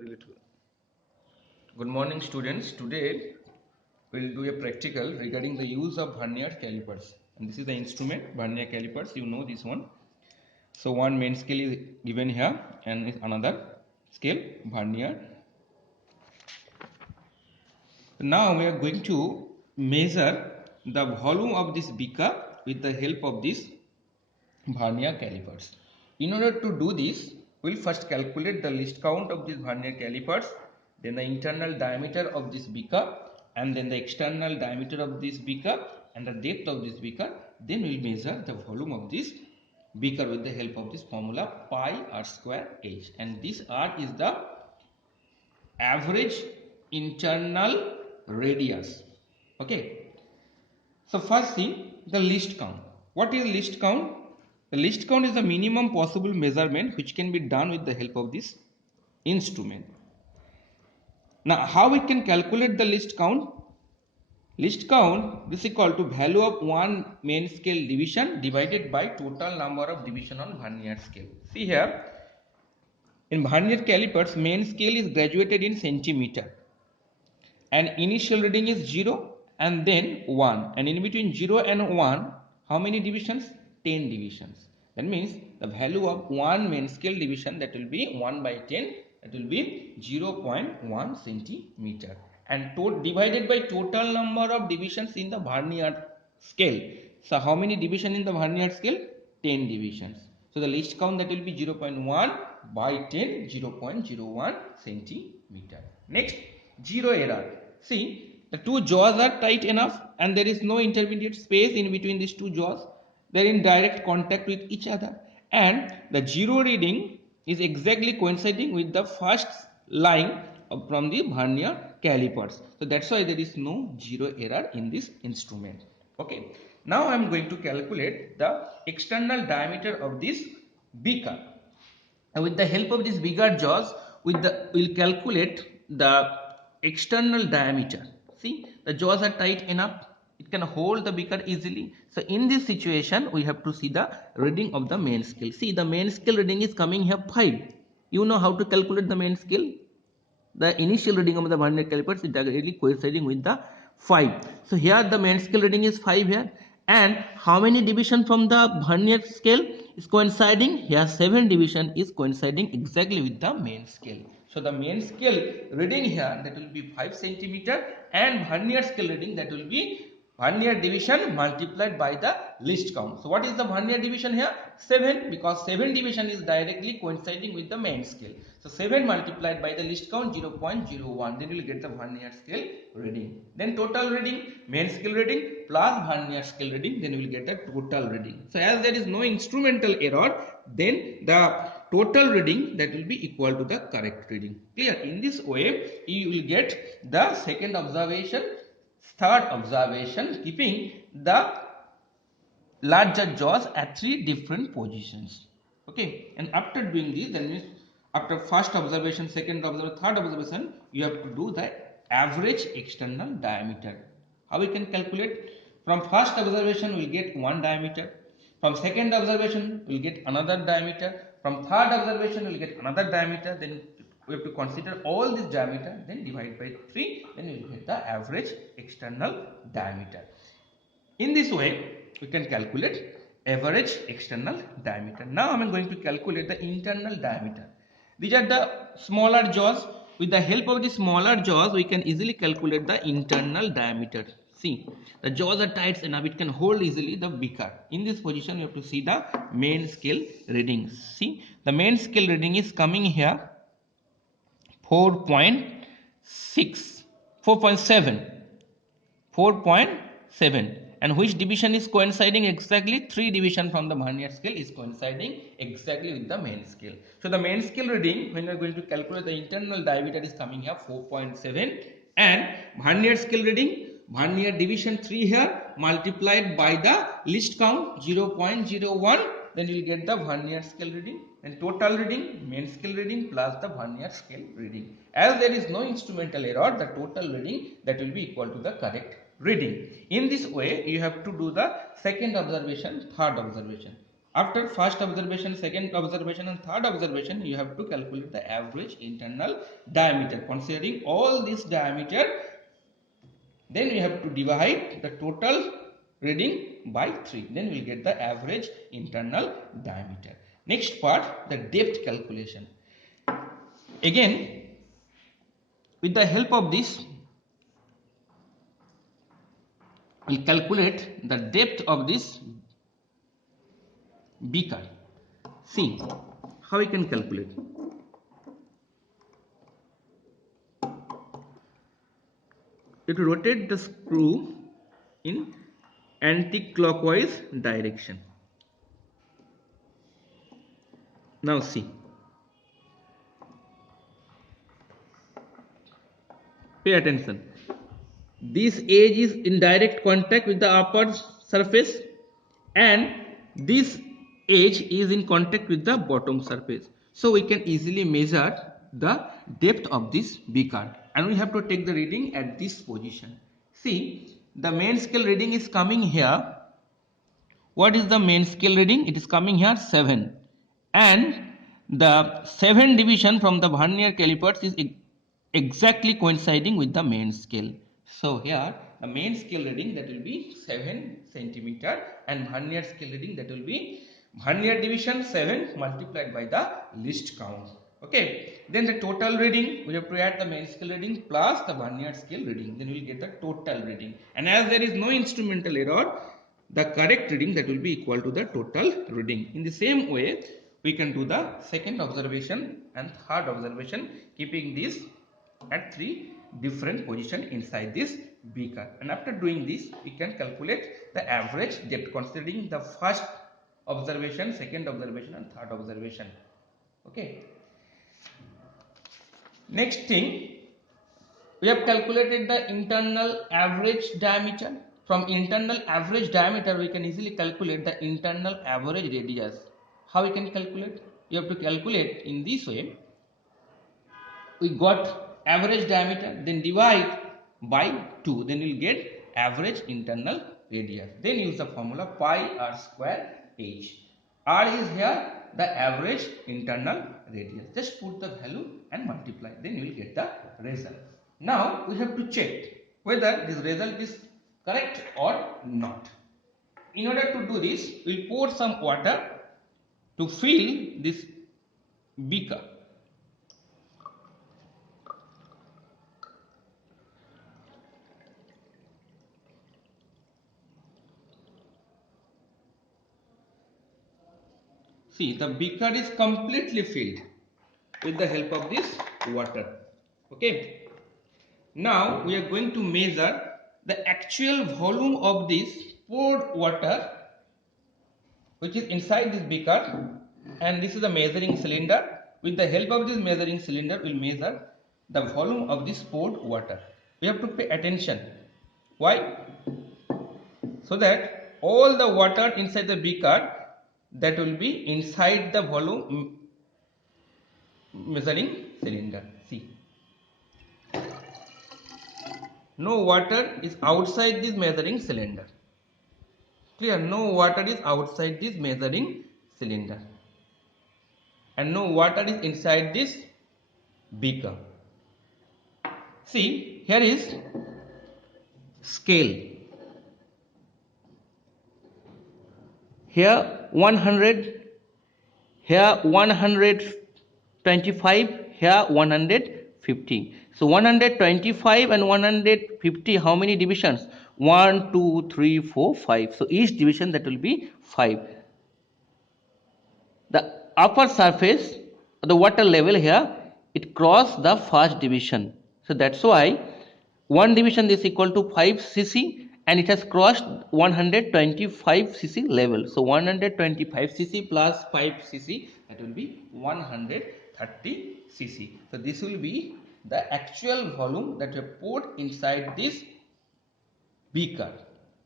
relatable. Good morning, students. Today we'll do a practical regarding the use of vernier calipers. And this is the instrument vernier calipers. You know this one. So one main scale is given here, and another scale vernier. Now we are going to measure the volume of this beaker with the help of this vernier calipers. In order to do this, we'll first calculate the least count of these vernier calipers, then the internal diameter of this beaker, and then the external diameter of this beaker and the depth of this beaker. Then we'll measure the volume of this beaker with the help of this formula pi r square h, and this r is the average internal radius. Okay, so first see the least count. What is least count? The least count is the minimum possible measurement which can be done with the help of this instrument. Now how we can calculate the least count? Least count is equal to value of one main scale division divided by total number of division on vernier scale. See here, in vernier calipers main scale is graduated in centimeter and initial reading is 0 and then 1, and in between 0 and 1 how many divisions? 10 divisions. That means the value of one main scale division, that will be 1 by 10, that will be 0.1 centimeter, and divided by total number of divisions in the vernier scale. So how many divisions in the vernier scale? 10 divisions. So the least count, that will be 0.1 by 10, 0.01 centimeter. Next, zero error. See, the two jaws are tight enough and there is no intermediate space in between these two jaws. They are in direct contact with each other, and the zero reading is exactly coinciding with the first line from the vernier calipers. So that's why there is no zero error in this instrument. Okay. Now I am going to calculate the external diameter of this beaker. And with the help of this bigger jaws, we'll calculate the external diameter. See, the jaws are tight enough, it can hold the beaker easily. So in this situation we have to see the reading of the main scale. See, the main scale reading is coming here 5. You know how to calculate the main scale? The initial reading of the vernier calipers is directly coinciding with the 5. So here the main scale reading is 5 here, and how many division from the vernier scale is coinciding? Here 7 division is coinciding exactly with the main scale. So the main scale reading here, that will be 5 centimeter, and vernier scale reading, that will be vernier division multiplied by the least count. So what is the vernier division here? 7, because 7 division is directly coinciding with the main scale. So 7 multiplied by the least count 0.01, then you will get the vernier scale reading. Then total reading, main scale reading plus vernier scale reading, then you will get the total reading. So as there is no instrumental error, then the total reading, that will be equal to the correct reading. Clear? In this way you will get the second observation, third observation, keeping the larger jaws at 3 different positions. Okay, and after doing this, then means after first observation, second observation, third observation, you have to do the average external diameter. How we can calculate? From first observation we will get one diameter, from second observation we will get another diameter, from third observation we will get another diameter, then we have to consider all this diameter, then divide by 3, then we will get the average external diameter. In this way we can calculate average external diameter. Now I am going to calculate the internal diameter. These are the smaller jaws. With the help of the smaller jaws we can easily calculate the internal diameter. See, the jaws are tight enough, it can hold easily the beaker. In this position you have to see the main scale readings. See, the main scale reading is coming here 4.7, and which division is coinciding exactly? 3 division from the vernier scale is coinciding exactly with the main scale. So the main scale reading, when you are going to calculate the internal diameter, is coming here 4.7, and vernier scale reading, vernier division 3 here multiplied by the least count 0.01, then you will get the vernier scale reading, and total reading, main scale reading plus the vernier scale reading. As there is no instrumental error, the total reading, that will be equal to the correct reading. In this way you have to do the second observation, third observation. After first observation, second observation and third observation, you have to calculate the average internal diameter. Considering all this diameter, then we have to divide the total reading by 3. Then we will get the average internal diameter. Next part, the depth calculation. Again, with the help of this, we will calculate the depth of this beaker. See how we can calculate. You to rotate the screw in anti-clockwise direction. Now see. Pay attention. This edge is in direct contact with the upper surface and this edge is in contact with the bottom surface. So we can easily measure the depth of this beaker, and we have to take the reading at this position. See, the main scale reading is coming here. What is the main scale reading? It is coming here 7, and the 7 division from the vernier calipers is exactly coinciding with the main scale. So here the main scale reading, that will be 7 centimeter, and vernier scale reading, that will be vernier division 7 multiplied by the least count. Okay, then the total reading, we have to add the main scale reading plus the vernier scale reading, then we will get the total reading. And as there is no instrumental error, the correct reading, that will be equal to the total reading. In the same way, we can do the second observation and third observation, keeping this at 3 different positions inside this beaker. And after doing this, we can calculate the average depth considering the first observation, second observation and third observation. Okay. Next thing, we have calculated the internal average diameter. From internal average diameter, we can easily calculate the internal average radius. How we can calculate? You have to calculate in this way. We got average diameter, then divide by 2, then we will get average internal radius. Then use the formula pi r square h. R is here the average internal radius. Just put the value and multiply, then you will get the result. Now we have to check whether this result is correct or not. In order to do this, we will pour some water to fill this beaker. See, the beaker is completely filled with the help of this water. Okay. Now we are going to measure the actual volume of this poured water which is inside this beaker, and this is the measuring cylinder. With the help of this measuring cylinder, we will measure the volume of this poured water. We have to pay attention. Why? So that all the water inside the beaker, that will be inside the volume measuring cylinder. See, no water is outside this measuring cylinder. Clear? No water is outside this measuring cylinder, and no water is inside this beaker. See, here is scale. Here 100, here 125, here 150. So 125 and 150, how many divisions? 1, 2, 3, 4, 5. So each division, that will be 5. The upper surface, the water level here, it crossed the first division. So that's why one division is equal to 5 cc, and it has crossed 125 cc level. So 125 cc plus 5 cc, that will be 130 cc. So this will be the actual volume that you have poured inside this beaker.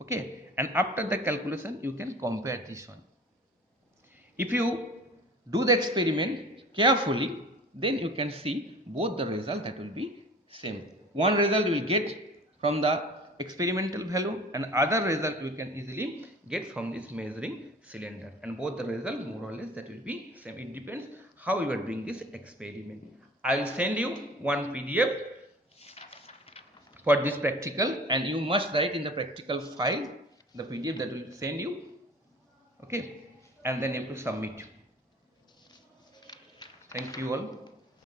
Okay, and after the calculation, you can compare this one. If you do the experiment carefully, then you can see both the result, that will be same. One result you will get from the experimental value and other result we can easily get from this measuring cylinder, and both the result more or less that will be same. It depends how you are doing this experiment. I will send you one PDF for this practical, and you must write in the practical file the PDF that will send you, okay, and then you have to submit. Thank you all.